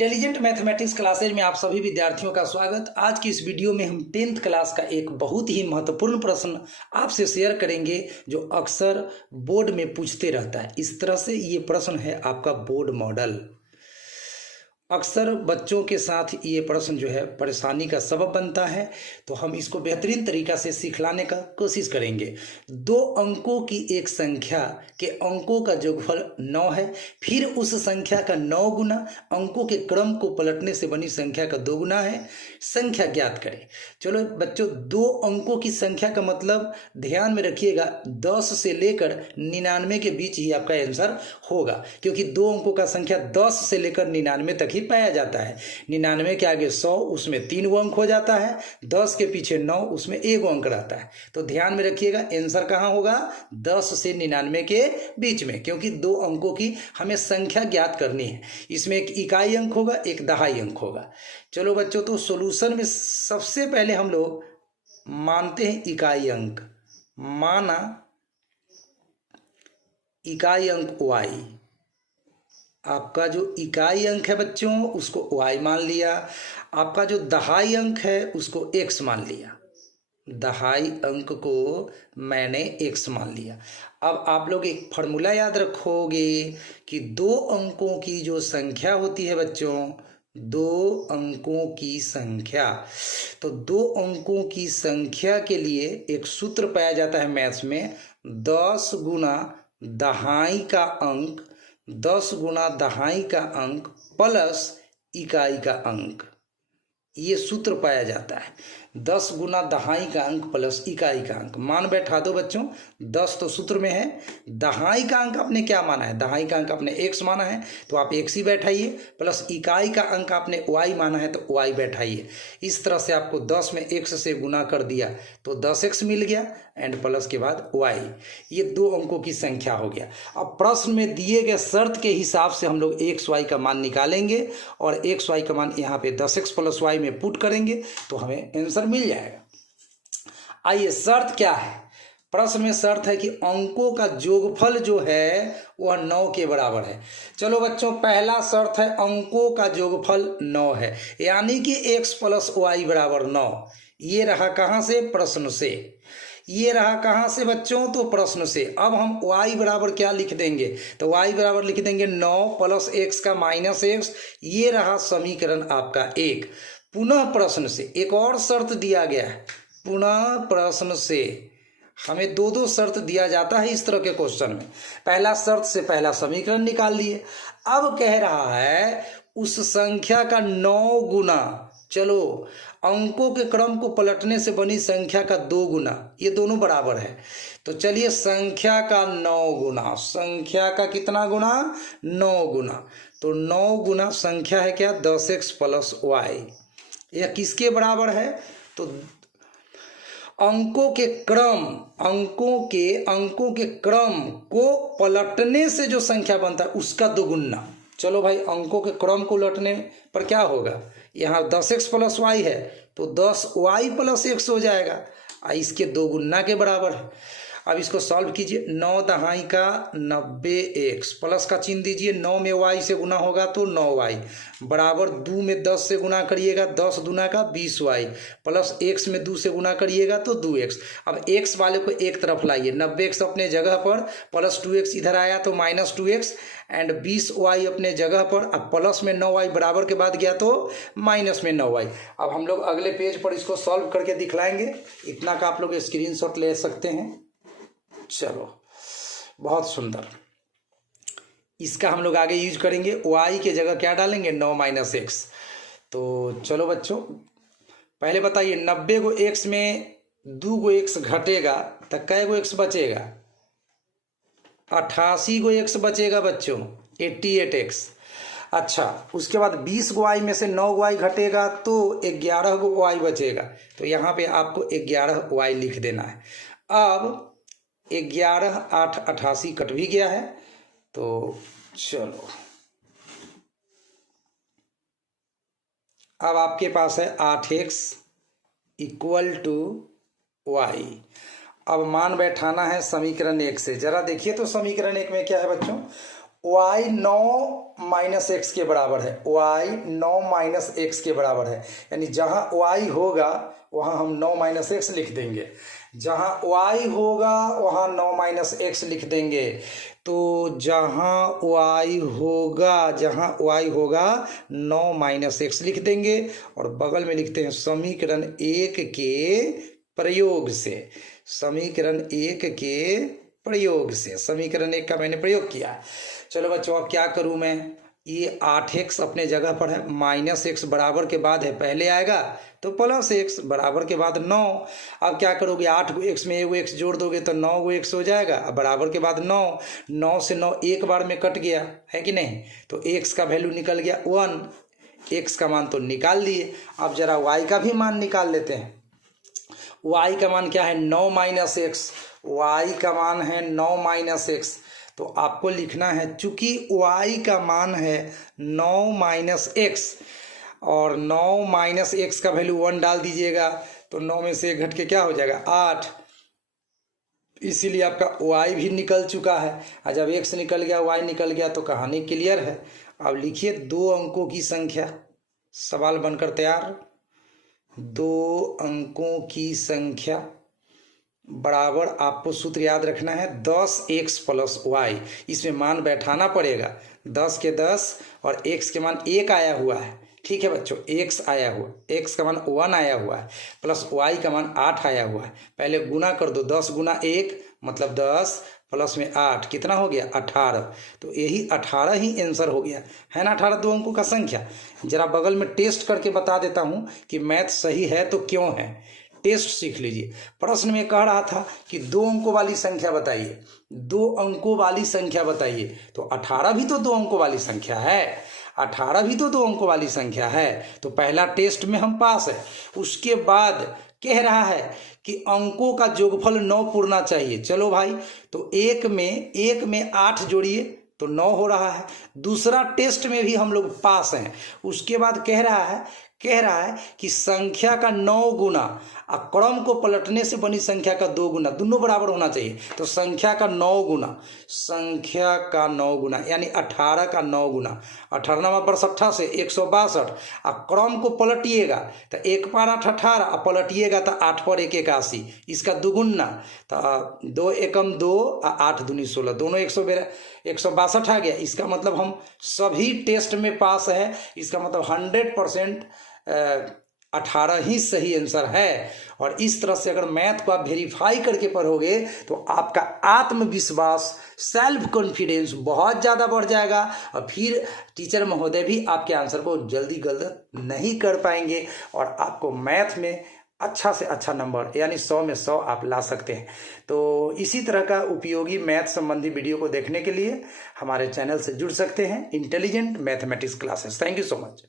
Intelligent mathematics classes में आप सभी विद्यार्थियों का स्वागत। आज की इस वीडियो में हम 10th क्लास का एक बहुत ही महत्वपूर्ण प्रश्न आपसे शेयर करेंगे जो अक्सर बोर्ड में पूछते रहता है। इस तरह से ये प्रश्न है आपका बोर्ड मॉडल। अक्सर बच्चों के साथ ये प्रश्न जो है परेशानी का सबब बनता है, तो हम इसको बेहतरीन तरीका से सिखलाने का कोशिश करेंगे। 2 अंकों की एक संख्या के अंकों का जोगफल 9 है, फिर उस संख्या का 9 गुना अंकों के क्रम को पलटने से बनी संख्या का 2 गुना है। संख्या ज्ञात करें। चलो बच्चों, 2 अंकों की संख्या का मतलब ध्यान में रखिएगा 10 से लेकर 99 के बीच ही आपका आंसर होगा, क्योंकि 2 अंकों का संख्या 10 से लेकर 99 तक ही पाया जाता है। 99 के आगे 100, उसमें 3 अंक हो जाता है। 10 के पीछे 9, उसमें 1 अंक रहता है। तो ध्यान में रखिएगा आंसर कहाँ होगा, 10 से 99 के बीच में, क्योंकि 2 अंकों की हमें संख्या ज्ञात करनी है। इसमें एक इकाई अंक होगा, एक दहाई अंक होगा। चलो बच्चों, तो सॉल्यूशन में सबसे पहले हम लोग मानते हैं इकाई अंक। माना इकाई अंक y, आपका जो इकाई अंक है बच्चों उसको y मान लिया। आपका जो दहाई अंक है उसको x मान लिया। दहाई अंक को मैंने x मान लिया। अब आप लोग एक फॉर्मूला याद रखोगे कि 2 अंकों की जो संख्या होती है बच्चों, 2 अंकों की संख्या, तो 2 अंकों की संख्या के लिए एक सूत्र पाया जाता है मैथ्स में, 10 गुना दहाई का अंक, 10 गुना दहाई का अंक प्लस इकाई का अंक। ये सूत्र पाया जाता है, 10 गुना दहाई का अंक प्लस इकाई का अंक। मान बैठा दो बच्चों, 10 तो सूत्र में है, दहाई का अंक आपने क्या माना है, दहाई का अंक आपने x माना है तो आप x ही बैठाइए, प्लस इकाई का अंक आपने y माना है तो y बैठाइए। इस तरह से आपको 10 में x से गुना कर दिया तो 10x मिल गया एंड प्लस के बाद y। ये 2 अंकों की संख्या हो गया। अब प्रश्न में दिए गए शर्त के हिसाब से हम लोग x y का मान निकालेंगे और x y का मान यहाँ पे 10x प्लस y में पुट करेंगे तो हमें आंसर मिल जाएगा। आइए, शर्त क्या है। प्रश्न में शर्त है कि अंकों का जोगफल जो है वह 9 के बराबर है। चलो बच्चों, पहला शर्त है अंकों का जोगफल 9 है, यानी कि x प्लस y बराबर 9। ये रहा कहाँ से, प्रश्न से। ये रहा कहाँ से बच्चों, तो प्रश्न से। अब हम y बराबर क्या लिख देंगे, तो y बराबर लिख देंगे 9 प्लस x का माइनस x। ये रहा समीकरण आपका 1। पुनः प्रश्न से एक और शर्त दिया गया है। पुनः प्रश्न से हमें 2 शर्त दिया जाता है इस तरह के क्वेश्चन में। पहला शर्त से पहला समीकरण निकाल लिए। अब कह रहा है उस संख्या का 9 गुना, चलो अंकों के क्रम को पलटने से बनी संख्या का 2 गुना, ये दोनों बराबर है। तो चलिए संख्या का 9 गुना, संख्या का कितना गुना, 9 गुना। तो 9 गुना संख्या है क्या, 10x प्लस y। यह किसके बराबर है, तो अंकों के क्रम को पलटने से जो संख्या बनता है उसका 2 गुना। चलो भाई, अंकों के क्रम को उलटने पर क्या होगा, यहाँ 10x प्लस y है तो 10y प्लस x हो जाएगा, इसके 2 गुना के बराबर है। अब इसको सॉल्व कीजिए। 9 दहाई का 90x, प्लस का चिन्ह दीजिए, 9 में y से गुना होगा तो 9y बराबर 2 में 10 से गुना करिएगा, 10 दूना का 20y, प्लस x में 2 से गुना करिएगा तो 2x। अब x वाले को एक तरफ लाइए, 90x अपने जगह पर, प्लस 2x इधर आया तो माइनस 2x एंड 20y अपने जगह पर। अब प्लस में 9y बराबर के बाद गया तो माइनस में 9y। अब हम लोग अगले पेज पर इसको सॉल्व करके दिखलाएंगे। इतना का आप लोग स्क्रीनशॉट ले सकते हैं। चलो, बहुत सुंदर। इसका हम लोग आगे यूज करेंगे, y के जगह क्या डालेंगे, 9 माइनस x। तो चलो बच्चों, पहले बताइए 90 को x में 2 गो x घटेगा तो कै गो x बचेगा, 88 गो x बचेगा बच्चों, 88x। अच्छा, उसके बाद 20 गो y में से 9 गो y घटेगा तो 11 गो y बचेगा। तो यहाँ पे आपको 11 y लिख देना है। अब 11 8 88 कट भी गया है। तो चलो, अब आपके पास है 8x इक्वल टू y। अब मान बैठाना है समीकरण 1 से। जरा देखिए तो समीकरण 1 में क्या है बच्चों, y 9 माइनस एक्स के बराबर है, y 9 माइनस एक्स के बराबर है, यानी जहाँ y होगा वहाँ हम 9 माइनस एक्स लिख देंगे, जहाँ y होगा वहाँ 9 माइनस एक्स लिख देंगे। तो जहाँ y होगा 9 माइनस एक्स लिख देंगे और बगल में लिखते हैं समीकरण 1 के प्रयोग से, समीकरण 1 के प्रयोग से, समीकरण 1 का मैंने प्रयोग किया। चलो बच्चों अब क्या करूँ मैं, ये 8x अपने जगह पर है, माइनस एक्स बराबर के बाद है पहले आएगा तो प्लस एक्स बराबर के बाद 9। अब क्या करोगे, 8 को एक्स में एगो एक्स जोड़ दोगे तो 9 गो एक्स हो जाएगा। अब बराबर के बाद 9 से 9 एक बार में कट गया है कि नहीं, तो एक्स का वैल्यू निकल गया 1, एक्स का मान तो निकाल लिए। अब जरा वाई का भी मान निकाल लेते हैं। वाई का मान क्या है, 9 माइनस एक्स, वाई का मान है 9 माइनस एक्स। तो आपको लिखना है, चूंकि y का मान है 9 माइनस एक्स और 9 माइनस एक्स का वैल्यू 1 डाल दीजिएगा तो 9 में से 1 घट के क्या हो जाएगा 8, इसीलिए आपका y भी निकल चुका है। और जब x निकल गया y निकल गया तो कहानी क्लियर है। अब लिखिए 2 अंकों की संख्या, सवाल बनकर तैयार। 2 अंकों की संख्या बराबर, आपको सूत्र याद रखना है 10x प्लस y, इसमें मान बैठाना पड़ेगा, 10 के 10 और x के मान 1 आया हुआ है, ठीक है बच्चों, x आया हुआ, x का मान 1 आया हुआ है प्लस y का मान 8 आया हुआ है। पहले गुना कर दो, 10 गुना 1 मतलब 10 प्लस में 8 कितना हो गया 18। तो यही 18 ही आंसर हो गया है ना, 18 2 अंकों का संख्या। जरा बगल में टेस्ट करके बता देता हूँ कि मैथ सही है तो क्यों है, टेस्ट सीख लीजिए। प्रश्न में कह रहा था कि 2 अंकों वाली संख्या बताइए, 2 अंकों वाली संख्या बताइए, तो 18 भी तो 2 अंकों वाली संख्या है, 18 भी तो 2 अंकों वाली संख्या है। तो पहला टेस्ट में हम पास है। उसके बाद कह रहा है कि अंकों का जोगफल 9 पूरना चाहिए। चलो भाई, तो एक में 8 जोड़िए तो 9 हो रहा है। दूसरा टेस्ट में भी हम लोग पास हैं। उसके बाद कह रहा है कि संख्या का 9 गुना और क्रम को पलटने से बनी संख्या का 2 गुना, दोनों बराबर होना चाहिए। तो संख्या का 9 गुना यानी 18 का 9 गुना, 18 × 62 से 162। और क्रम को पलटिएगा तो 1 पर 8 18 और पलटिएगा तो 8 पर 1 81, इसका दुगुना तो 2 एकम 2 और 8 दूनी 16, दोनों 162 आ गया। इसका मतलब हम सभी टेस्ट में पास है। इसका मतलब 100% 18 ही सही आंसर है। और इस तरह से अगर मैथ को आप वेरीफाई करके पढ़ोगे तो आपका आत्मविश्वास, सेल्फ कॉन्फिडेंस बहुत ज़्यादा बढ़ जाएगा और फिर टीचर महोदय भी आपके आंसर को जल्दी गलत नहीं कर पाएंगे और आपको मैथ में अच्छा से अच्छा नंबर यानी 100 में 100 आप ला सकते हैं। तो इसी तरह का उपयोगी मैथ संबंधी वीडियो को देखने के लिए हमारे चैनल से जुड़ सकते हैं, intelligent mathematics classes. Thank you so much.